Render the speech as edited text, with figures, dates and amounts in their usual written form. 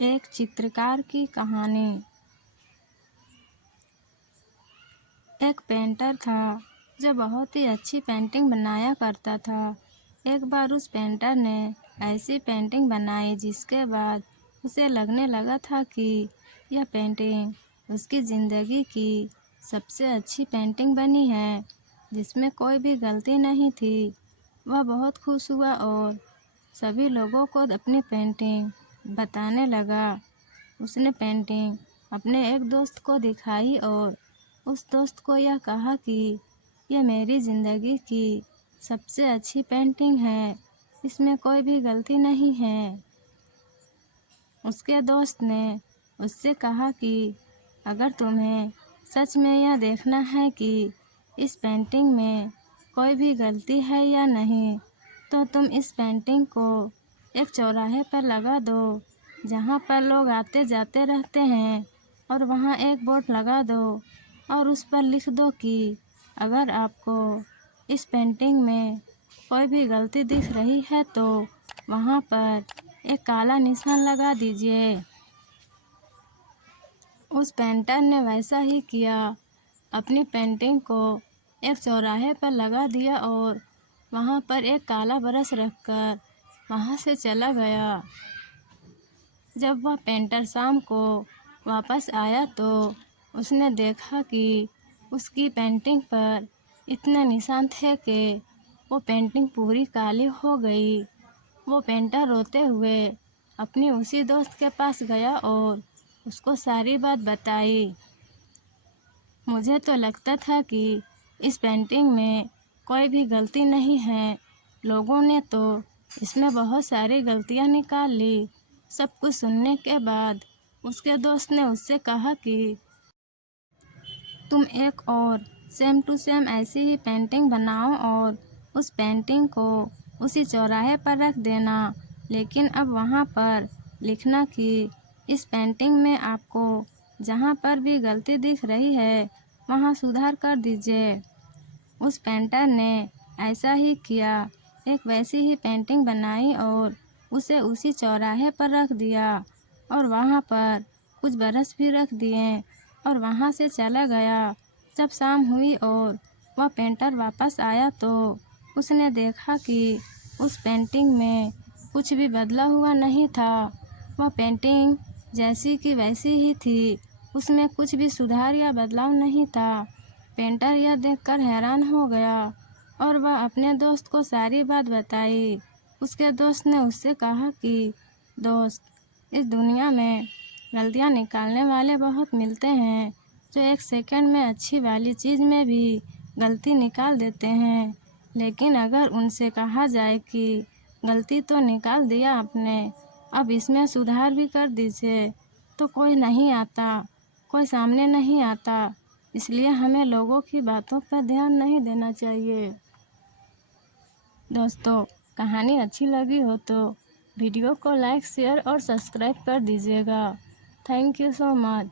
एक चित्रकार की कहानी। एक पेंटर था जो बहुत ही अच्छी पेंटिंग बनाया करता था। एक बार उस पेंटर ने ऐसी पेंटिंग बनाई जिसके बाद उसे लगने लगा था कि यह पेंटिंग उसकी ज़िंदगी की सबसे अच्छी पेंटिंग बनी है, जिसमें कोई भी गलती नहीं थी। वह बहुत खुश हुआ और सभी लोगों को अपनी पेंटिंग बताने लगा। उसने पेंटिंग अपने एक दोस्त को दिखाई और उस दोस्त को यह कहा कि यह मेरी ज़िंदगी की सबसे अच्छी पेंटिंग है, इसमें कोई भी गलती नहीं है। उसके दोस्त ने उससे कहा कि अगर तुम्हें सच में यह देखना है कि इस पेंटिंग में कोई भी गलती है या नहीं, तो तुम इस पेंटिंग को एक चौराहे पर लगा दो जहाँ पर लोग आते जाते रहते हैं, और वहाँ एक बोर्ड लगा दो और उस पर लिख दो कि अगर आपको इस पेंटिंग में कोई भी गलती दिख रही है तो वहाँ पर एक काला निशान लगा दीजिए। उस पेंटर ने वैसा ही किया, अपनी पेंटिंग को एक चौराहे पर लगा दिया और वहाँ पर एक काला ब्रश रखकर वहाँ से चला गया। जब वह पेंटर शाम को वापस आया तो उसने देखा कि उसकी पेंटिंग पर इतने निशान थे कि वो पेंटिंग पूरी काली हो गई। वो पेंटर रोते हुए अपनी उसी दोस्त के पास गया और उसको सारी बात बताई। मुझे तो लगता था कि इस पेंटिंग में कोई भी गलती नहीं है, लोगों ने तो इसमें बहुत सारी गलतियां निकाल ली। सब कुछ सुनने के बाद उसके दोस्त ने उससे कहा कि तुम एक और सेम टू सेम ऐसी ही पेंटिंग बनाओ और उस पेंटिंग को उसी चौराहे पर रख देना, लेकिन अब वहाँ पर लिखना कि इस पेंटिंग में आपको जहाँ पर भी गलती दिख रही है वहाँ सुधार कर दीजिए। उस पेंटर ने ऐसा ही किया, एक वैसी ही पेंटिंग बनाई और उसे उसी चौराहे पर रख दिया और वहाँ पर कुछ ब्रश भी रख दिए और वहाँ से चला गया। जब शाम हुई और वह पेंटर वापस आया तो उसने देखा कि उस पेंटिंग में कुछ भी बदला हुआ नहीं था। वह पेंटिंग जैसी कि वैसी ही थी, उसमें कुछ भी सुधार या बदलाव नहीं था। पेंटर यह देखकर हैरान हो गया और वह अपने दोस्त को सारी बात बताई। उसके दोस्त ने उससे कहा कि दोस्त, इस दुनिया में गलतियां निकालने वाले बहुत मिलते हैं जो एक सेकंड में अच्छी वाली चीज़ में भी गलती निकाल देते हैं, लेकिन अगर उनसे कहा जाए कि गलती तो निकाल दिया आपने, अब इसमें सुधार भी कर दीजिए, तो कोई नहीं आता, कोई सामने नहीं आता। इसलिए हमें लोगों की बातों पर ध्यान नहीं देना चाहिए। दोस्तों, कहानी अच्छी लगी हो तो वीडियो को लाइक, शेयर और सब्सक्राइब कर दीजिएगा। Thank you so much.